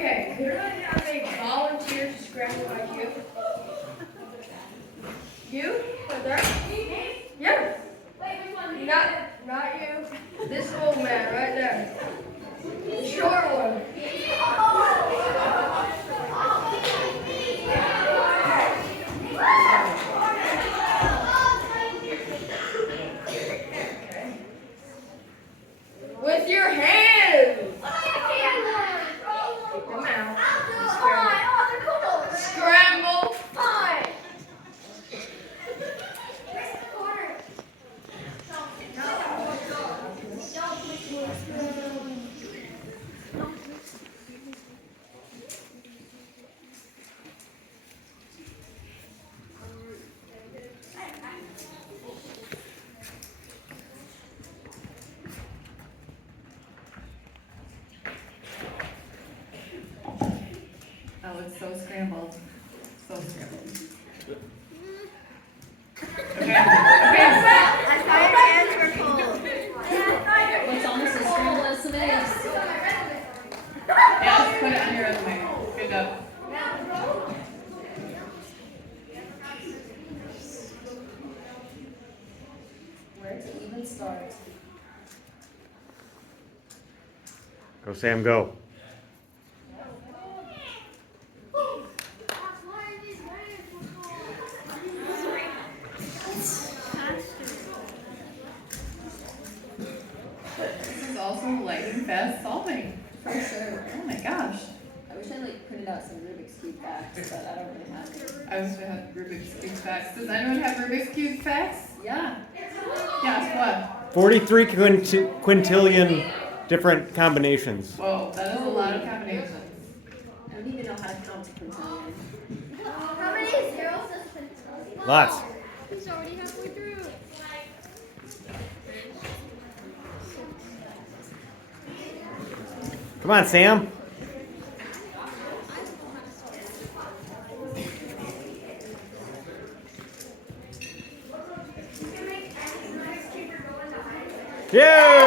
Okay, could I have a volunteer to scramble like you? You? Right there? Yeah. Not you. This old man right there. The short one. With your hands. Come out. Scramble. Oh, it's so scrambled. So scrambled. Okay. I thought your hands were cold. It's almost as scrambled as some eggs. Yeah, just put it on your resume. Good job. Where to even start? Go, Sam, go. This is also lightning fast solving. For sure. Oh my gosh. I wish I printed out some Rubik's Cube facts, but I don't really have them. I wish I had Rubik's Cube facts. Does anyone have Rubik's Cube facts? Yeah. Yes, what? 43 quintillion different combinations. Whoa, that is a lot of combinations. I don't even know how to count to quintillion. How many zeros does quintillion? Lots. He's already halfway through. Come on, Sam. Yeah!